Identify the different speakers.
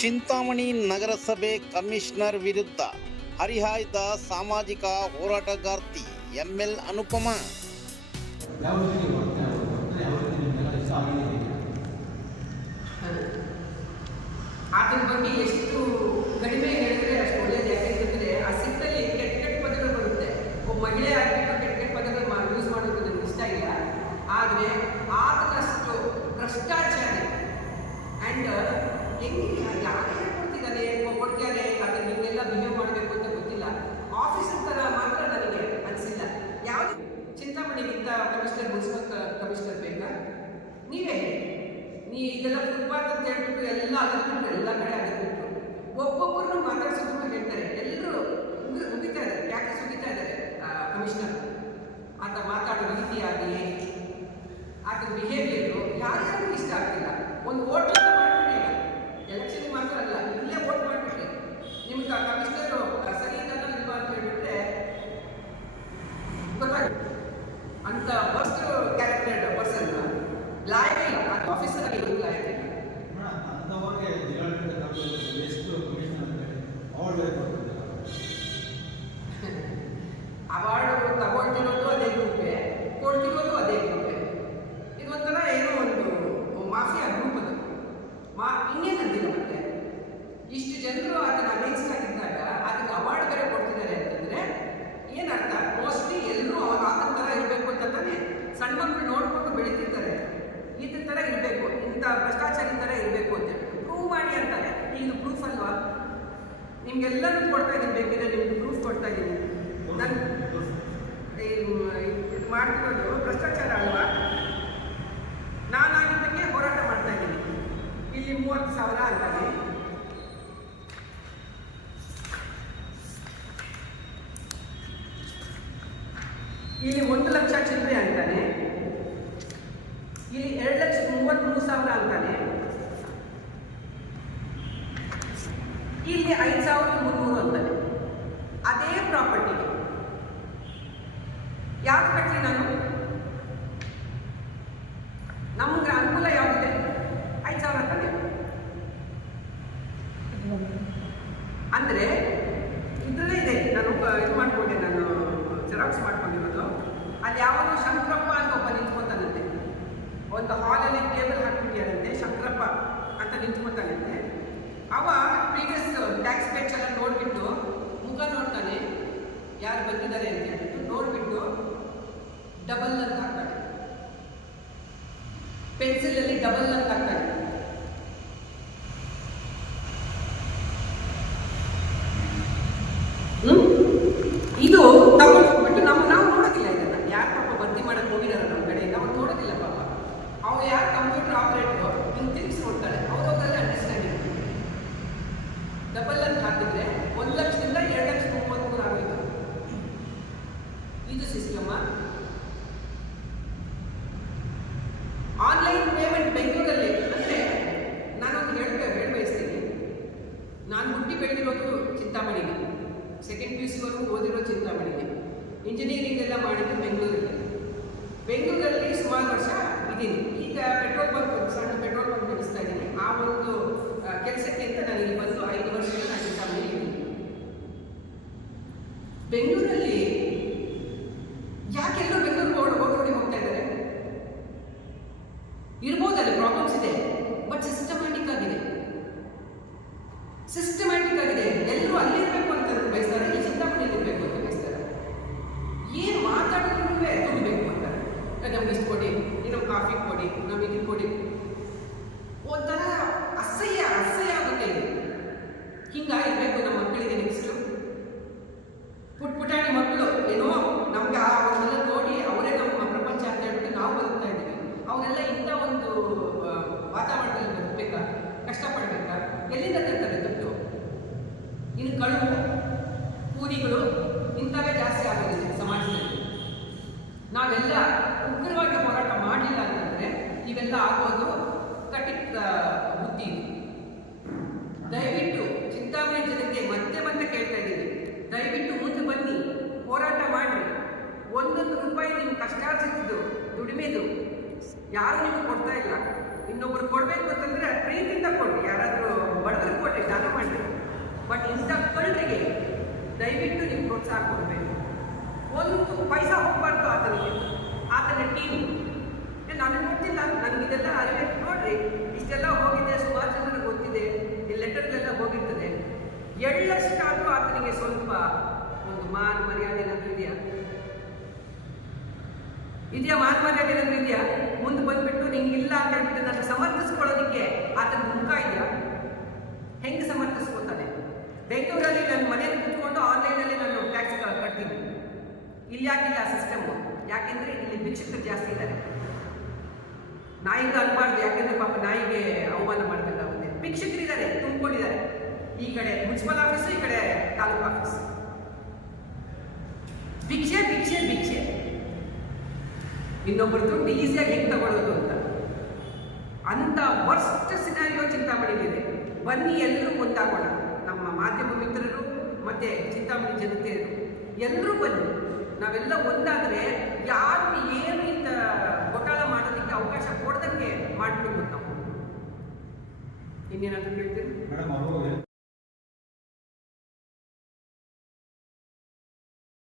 Speaker 1: ಚಿಂತಾಮಣಿ ನಗರಸಭೆ ಕಮಿಷನರ್ ವಿರುದ್ಧ ಹರಿಹಾಯ್ದ ಸಾಮಾಜಿಕ ಹೋರಾಟಗಾರ್ತಿ ಎಂಎಲ್ ಅನುಪಮ.
Speaker 2: ಭ್ರಷ್ಟಾಚಾರಿ ಆ್ಯಂಡ್ ಹೆಂಗೆ ಯಾರು ಹೇಳ್ಕೊಡ್ತಿದ್ದಾನೆ ಕೊಡ್ತಾರೆ ಅದನ್ನ ಹಿಂಗೆಲ್ಲ ಬಿಹೇವ್ ಮಾಡಬೇಕು ಅಂತ ಗೊತ್ತಿಲ್ಲ ಆಫೀಸರ್ ಥರ ಮಾತ್ರ ನನಗೆ ಅನಿಸಿಲ್ಲ ಯಾವುದು ಚಿಂತಾಮಣಿಗಿಂತ ಕಮಿಷನರ್ ಮುನ್ಸಿಪಲ್ ಕಮಿಷನರ್ ಬೇಕಾ ನೀವೇ ಹೇಳಿ ನೀ ಇದೆಲ್ಲ ಫುಟ್ಪಾತ್ ಅಂತ ಹೇಳ್ಬಿಟ್ಟು ಎಲ್ಲ ಅದಕ್ಕೆ ಎಲ್ಲ ಕಡೆ ಅದಕ್ಬಿಟ್ಟು ಒಬ್ಬೊಬ್ಬರನ್ನು ಅಂತ ಹೇಳ್ತಾರೆ ಎಲ್ಲರೂ ಉಗಿತಾ ಇದ್ದಾರೆ ಯಾಕೆ ಸುಗಿತಾ ಇದ್ದಾರೆ ಕಮಿಷನರ್ ಆತ ಮಾತಾಡೋ ರೀತಿ ಆಗಲಿ ಆತನ ಬಿಹೇವಿಯರು ಯಾರ್ಯಾರಿಗೂ ಇಷ್ಟ ಆಗ್ತಿಲ್ಲ. ಒಂದು ಓಟ್ ಅಂತ ಮಾಡ್ಬಿಡಿ ಎಲೆಕ್ಷನ್ ಮಾತ್ರ ಅಲ್ಲ ಇಲ್ಲೇ ಓಟ್ ಮಾಡಿಬಿಟ್ರಿ ನಿಮ್ಗೆ ಕಮಿಷನರ್ ಸರಿ ಇದಲ್ಲ ಇಲ್ವಾ ಅಂತ ಹೇಳ್ಬಿಟ್ರೆ ಗೊತ್ತಾಗುತ್ತೆ ಅಂತ ಫಸ್ಟ್ ಕ್ಯಾರೆಕ್ಟರ್ ಪರ್ಸನ್ ಲಾಯಕ ಇಲ್ಲ ಅದು ಆಫೀಸರ್ ಆಗಿ ಇರೋದು ಲಾಯಕ ಇಲ್ಲ
Speaker 3: ಮೇಡಮ್, ಅಂಥವ್ರಿಗೆ ಜಿಲ್ಲಾಡಳಿತ ಕಾಲದಲ್ಲಿ ಎಷ್ಟು ಕಮಿಷನರ್ ಅಂತ ಹೇಳಿ ಅವಾರ್ಡ್ ಬೇರೆ ಕೊಡ್ತಿದ್ದಾರೆ
Speaker 2: ಅವಾರ್ಡ್ ತಗೊಳ್ತಿರೋದು ಅದೇ ಗ್ರೂಪೇ ಕೊಡ್ತಿರೋದು ಅದೇ ಗ್ರೂಪೇ ಇದೊಂಥರ ಏನೋ ಒಂದು ಮಾಫಿಯಾ ಗ್ರೂಪ್ ಅದು ಮಾ ಇನ್ನೇನಂತಿಲ್ಲ ಮತ್ತೆ ಇಷ್ಟು ಜನರು ಆತನ ಅಗೇನ್ಸ್ಟ್ ಆಗಿದ್ದಾಗ ಅದಕ್ಕೆ ಅವಾರ್ಡ್ ಬೇರೆ ಕೊಡ್ತಿದ್ದಾರೆ ಅಂತಂದ್ರೆ ಏನರ್ಥ ಮೋಸ್ಟ್ಲಿ ಎಲ್ಲರೂ ಅವಾಗ ಆತನ ಥರ ಇರಬೇಕು ಅಂತ ತಾನೆ ಸಣ್ಣ ಮಕ್ಕಳು ನೋಡ್ಕೊಂಡು ಬೆಳೀತಿರ್ತಾರೆ ಇದ್ರ ಥರ ಇರಬೇಕು ಇಂಥ ಭ್ರಷ್ಟಾಚಾರಿ ಥರ ಇರಬೇಕು ಅಂತ ಪ್ರೂವ್ ಮಾಡಿ ಅಂತಾರೆ. ಇದು ಪ್ರೂಫ್ ಅಲ್ವಾ? ನಿಮ್ಗೆಲ್ಲರೂ ಕೊಡ್ತಾ ಇದ್ದೀನಿ ಬೇಕಿದ್ರೆ ನಿಮ್ಗೆ ಪ್ರೂಫ್ ಕೊಡ್ತಾ ಇದ್ದೀನಿ ನಾನು ಇದು ಮಾಡ್ತಿರೋದು ಭ್ರಷ್ಟಾಚಾರ ಅಲ್ವಾ? ನಾನಾಗಿದ್ದಕ್ಕೆ ಹೋರಾಟ ಮಾಡ್ತಾ ಇದ್ದೀನಿ ಇಲ್ಲಿ ಮೂವತ್ತು ಸಾವಿರ ಅಂತಾನೆ ಇಲ್ಲಿ ಒಂದು ಲಕ್ಷ ಚಿಲ್ಲರೆ ಅಂತಾನೆ ಇಲ್ಲಿ ಎರಡು ಲಕ್ಷ ಮೂವತ್ತ್ಮೂರು ಸಾವಿರ ಅಂತಾನೆ. ಇಲ್ಲಿ ಐದು ಸಾವಿರದ ಮುನ್ನೂರು ಅಂತಾನೆ. ಅದೇ ಪ್ರಾಪರ್ಟಿ ಯಾಕೆ ಕಟ್ಟಲಿ ನಾನು ನಮ್ಗೆ ಅನುಕೂಲ ಯಾವುದಿದೆ ಐದು ಸಾವಿರ ಅಂತಾನೆ ಅಂದರೆ ಇದರಲ್ಲೇ ಇದೆ ನಾನು ಪ- ಇದು ಮಾಡ್ಕೊಂಡೆ ನಾನು ಜೆರಾಕ್ಸ್ ಮಾಡ್ಕೊಂಡಿರೋದು ಅಲ್ಲಿ ಯಾವಾಗ ಶಂಕರಪ್ಪ ಅಂತ ಒಬ್ಬ ನಿಂತ್ಕೊತಾನಂತೆ ಒಂದು ಹಾಲಲ್ಲಿ ಟೇಬಲ್ ಹಾಕ್ಬಿಟ್ಟಿಯಾರಂತೆ ಶಂಕರಪ್ಪ ಅಂತ ನಿಂತ್ಕೊತಾನಂತೆ ಅವ ಪ್ರೀವಿಯಸ್ ಟ್ಯಾಕ್ಸ್ ಪೇಚ್ ಎಲ್ಲ ನೋಡ್ಬಿಟ್ಟು ಮುಖ ನೋಡ್ತಾನೆ, ಯಾರು ಬಂದಿದ್ದಾರೆ ಅಂತ ಹೇಳ್ಬಿಟ್ಟು ನೋಡ್ಬಿಟ್ಟು ಡಬಲ್ ಅಂತ ಹಾಕ್ತಾನೆ ಪೆನ್ಸಿಲಲ್ಲಿ ಡಬಲ್ ಅಂತ ಹಾಕ್ತಾನೆ ಹ್ಮ್? ಇದು ತಗೊಂಡು ಹೋಗ್ಬಿಟ್ಟು ನಾವು ನಾವು ನೋಡೋದಿಲ್ಲ ಇದನ್ನ ಯಾರು ಪಾಪ ಭರ್ತಿ ಮಾಡಕ್ಕೆ ಹೋಗಿದಾರೆ ನಮ್ಮ ಕಡೆಯಿಂದ ಅವ್ರು ನೋಡೋದಿಲ್ಲ ಪಾಪ ಅವ್ರು ಯಾರು ಕಂಪ್ಯೂಟರ್ ಆಪರೇಟರ್ ಹಿಂಗೆ ತಿರುಗಿಸಿ ನೋಡ್ತಾರೆ ಅವ್ರವ್ರಲ್ಲಿ ಅಂಡರ್ಸ್ಟ್ಯಾಂಡಿಂಗ್ ಡಬಲ್ ಅಂತ ಹಾಕಿದ್ರೆ ಒಂದು ಲಕ್ಷದಿಂದ ಎರಡು ಲಕ್ಷ ಮೂವತ್ತ್ಮೂರು ಆಗೋಯ್ತು. ಇದು ಸಿಸ್ಟಮ ಆನ್ಲೈನ್ ಪೇಮೆಂಟ್ ಬೆಂಗಳೂರಲ್ಲಿ, ಅಂದರೆ ನಾನೊಂದು ಹೇಳ್ಬೇಕು ಹೇಳಿ ನಾನು ಹುಟ್ಟಿ ಬೆಳೆದಿರೋದು ಚಿಂತಾಮಣಿಗೆ ಸೆಕೆಂಡ್ ಪಿ ಯು ಸಿವರೆಗೂ ಓದಿರೋ ಚಿಂತಾಮಣಿಗೆ ಇಂಜಿನಿಯರಿಂಗ್ ಎಲ್ಲ ಮಾಡಿದ್ದು ಬೆಂಗಳೂರಲ್ಲಿ. ಬೆಂಗಳೂರಲ್ಲಿ ಸುಮಾರು ವರ್ಷ ಇದ್ದೀನಿ. ಈಗ ಪೆಟ್ರೋಲ್ ಬಂಕ್ ಸಣ್ಣ ಪೆಟ್ರೋಲ್ ಬಂಕ್ ನಡೆಸ್ತಾ ಇದ್ದೀನಿ ಆ ಒಂದು ಕೆಲಸಕ್ಕೆ ಅಂತ ನಾನು ಇಲ್ಲಿ ಬಂದು ಐದು ವರ್ಷದಿಂದ ನಾನು ಚಿಂತಾಮಣಿ ಇದ್ದೀನಿ ಬೆಂಗಳೂರಲ್ಲಿ ಯಾಕೆಲ್ಲರೂ ಬೆಂಗಳೂರು ಓಡ್ ಓಡೋಡಿ ಹೋಗ್ತಾ ಇದ್ದಾರೆ ಇರ್ಬೋದಲ್ಲಿ ಪ್ರಾಬ್ಲಮ್ಸ್ ಇದೆ ಬಟ್ ಸಿಸ್ಟಮ್ಯಾಟಿಕ್ ಆಗಿದೆ ಸಿಸ್ಟಮ್ಯಾಟಿಕ್ ಆಗಿದೆ ಎಲ್ಲರೂ ಅಲ್ಲಿರ್ಬೇಕು ಅಂತ ಬಯಸ್ತಾರೆ ಇಲ್ಲಿ ಚಿಂತಾಮಣಿಯಲ್ಲಿ ಇರಬೇಕು ಅಂತ ಬಯಸ್ತಾರೆ ಏನು ಮಾತಾಡಿದ್ರು ದುಡ್ಡು ಬೇಕು ಅಂತಾರೆ ನಮ್ಗೆ ಇಷ್ಟು ಕೊಡಿ ಇನ್ನೊಂದು ಕಾಫಿ ಕೊಡಿ ನಮಗೆ ಇದು ಕೊಡಿ ಒಂಥರ ಅಸಹ್ಯ ಅಸಹ್ಯ ಆಗುತ್ತೆ ಇದು ಹಿಂಗಾಗಿರ್ಬೇಕು ನಮ್ಮ ಮಕ್ಕಳಿಗೆ ನೆಕ್ಸ್ಟು ಪುಟ್ ಪುಟಾಣಿ ಮಕ್ಕಳು ಏನೋ ನಮ್ಗೆ ಆ ಅವ್ರನ್ನೆಲ್ಲ ನೋಡಿ ಅವರೇ ನಮ್ಮ ಪ್ರಪಂಚ ಅಂತ ಹೇಳ್ಬಿಟ್ಟು ನಾವು ಬದುಕ್ತಾ ಇದ್ದೀವಿ ಅವರೆಲ್ಲ ಇಂಥ ಒಂದು ಆ, ವಾತಾವರಣದಲ್ಲಿ ಬದುಕಬೇಕಾ ಕಷ್ಟಪಡಬೇಕಾ ಎಲ್ಲಿಂದ ತರ್ತಾರೆ ದುಡ್ಡು ಇನ್ನು ಕಳುವು ಕೂಲಿಗಳು ಇಂಥವೇ ಜಾಸ್ತಿ ಆಗೋದಿದೆ ಸಮಾಜದಲ್ಲಿ ನಾವೆಲ್ಲ ಉಗ್ರವಾಗಿ ಹೋರಾಟ ಮಾಡಲಿಲ್ಲ ಅಂತಂದರೆ ಇವೆಲ್ಲ ಆಗೋದು ಕಟಿಕ್ ಬುದ್ಧಿ ಇದು. ದಯವಿಟ್ಟು ಚಿಂತಾಮಣಿ ಜನತೆ ಮತ್ತೆ ಮತ್ತೆ ಕೇಳ್ತಾ ಇದ್ದೀನಿ ದಯವಿಟ್ಟು ಮುಂದೆ ಬನ್ನಿ ಹೋರಾಟ ಮಾಡಿ ಒಂದೊಂದು ಕಷ್ಟ ಸಿಕ್ತಿದ್ದು ದುಡಿಮೆದು, ಯಾರು ನಿಮಗೆ ಕೊಡ್ತಾ ಇಲ್ಲ. ಇನ್ನೊಬ್ರು ಕೊಡ್ಬೇಕು ಅಂತಂದ್ರೆ ಪ್ರೀತಿಯಿಂದ ಕೊಡಿ ಯಾರಾದರೂ ಬಡವರು ಕೊಟ್ಟರೆ ದಾನ ಮಾಡಿ ಬಟ್ ಇಂಥ ಕಳ್ಳರಿಗೆ ದಯವಿಟ್ಟು ನೀವು ಪ್ರೋತ್ಸಾಹ ಕೊಡಬೇಕು. ಒಂದು ಪೈಸಾ ಹೋಗ್ಬಾರ್ದು ಆತನಿಗೆ. ಆತನ ಟೀಮ್ ನಾನು ನೋಡ್ತಿಲ್ಲ ನನಗೆ ಇದೆಲ್ಲ ಅರಿವೆ ನೋಡ್ರಿ. ಇಷ್ಟೆಲ್ಲ ಹೋಗಿದೆ, ಸುಮಾರು ಜನರಿಗೆ ಗೊತ್ತಿದೆ. ಈ ಲೆಟರ್ಗಳೆಲ್ಲ ಹೋಗಿರ್ತದೆ. ಎಳ್ಳಷ್ಟಾದರೂ ಆತನಿಗೆ ಸ್ವಲ್ಪ ಒಂದು ಮಾನ್ ಮರ್ಯಾದೆ ಏನಾದರೂ ಇದೆಯಾ ಇದೆಯಾ ಮಾನ್ ಏನಾದ್ರು ಇದೆಯಾ? ಮುಂದೆ ಬಂದ್ಬಿಟ್ಟು ನಿಂಗೆ ಇಲ್ಲ ಅಂತ ಹೇಳ್ಬಿಟ್ಟು ನನಗೆ ಸಮರ್ಥಿಸ್ಕೊಳ್ಳೋದಕ್ಕೆ ಆತನ ಮುಖ ಇದೆಯಾ? ಹೆಂಗೆ ಸಮರ್ಥಿಸ್ಕೊತಾನೆ ಬೆಂಗಳೂರಲ್ಲಿ ನನ್ನ ಮನೇಲಿ ಕುತ್ಕೊಂಡು ಆನ್ಲೈನಲ್ಲಿ ನಾನು ಟ್ಯಾಕ್ಸ್ ಕಟ್ತೀನಿ. ಇಲ್ಲಿ ಯಾಕಿಲ್ಲ ಸಿಸ್ಟಮು ಯಾಕೆಂದ್ರೆ ಇಲ್ಲಿ ಭಿಕ್ಷಕರು ಜಾಸ್ತಿ ಇದ್ದಾರೆ. ನಾಯಿಗೆ ಅನ್ಬಾರ್ದು ಯಾಕೆಂದ್ರೆ ಪಾಪ ನಾಯಿಗೆ ಅವಮಾನ ಮಾಡಬೇಕಾಗುತ್ತೆ ಭಿಕ್ಷಕರು ಇದ್ದಾರೆ ತುಂಬಿಕೊಂಡಿದ್ದಾರೆ. ಈ ಕಡೆ ಮುನ್ಸಿಪಲ್ ಆಫೀಸು ಈ ಕಡೆ ತಾಲೂಕು ಆಫೀಸ್ ಭಿಕ್ಷೆ ಭಿಕ್ಷೆ ಭಿಕ್ಷೆ. ಇನ್ನೊಬ್ಬರು ದುಡ್ಡು ಈಸಿಯಾಗಿ ಹೆಂಗೆ ತಗೊಳ್ಳೋದು ಅಂತ. ಅಂತ ವರ್ಸ್ಟ್ ಸಿನಾರಿಯೋ ಚಿಂತಾಮಣಿಗಿದೆ. ಬನ್ನಿ ಎಲ್ಲರೂ ಗೊತ್ತಾಗೋಣ. ನಮ್ಮ ಮಾಧ್ಯಮ ಮಿತ್ರರು ಮತ್ತೆ ಚಿಂತಾಮಣಿ ಜನತೆಯರು. ಎಲ್ಲರೂ ಬನ್ನಿ. ನಾವೆಲ್ಲ ಒಂದಾದ್ರೆ ಯಾರು ಏನು ಇಂಥ ಒಕಾಳ ಮಾಡೋದಕ್ಕೆ ಅವಕಾಶ ಕೊಡ್ದಂಗೆ ಮಾಡ್ಬಿಡ್ಬೋದು ನಾವು. ಇನ್ನೇನಾದ್ರೂ ಹೇಳ್ತೀರಿ?